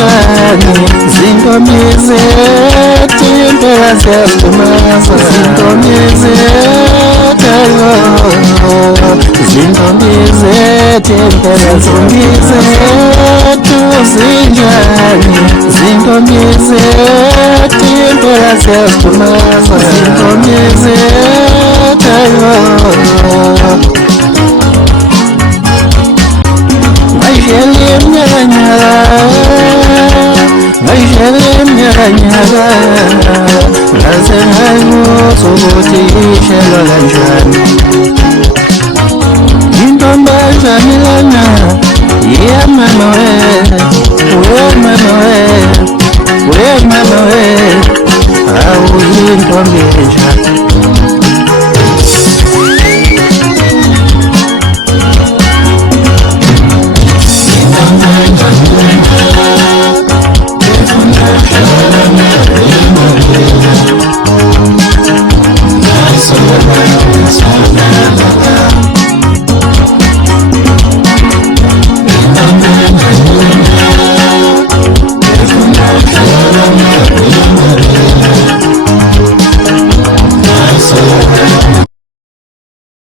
zinjani zintombize timpela siyazidumasa zintombize tayo zintombize timpela zintombize tuzinjani zintombize timpela siyazidumasa zintombize tayo Nyala Nasenhayo Sobuti Shelo Lanjan Intomba Jamilana Yeah mama we mama we Au Intombija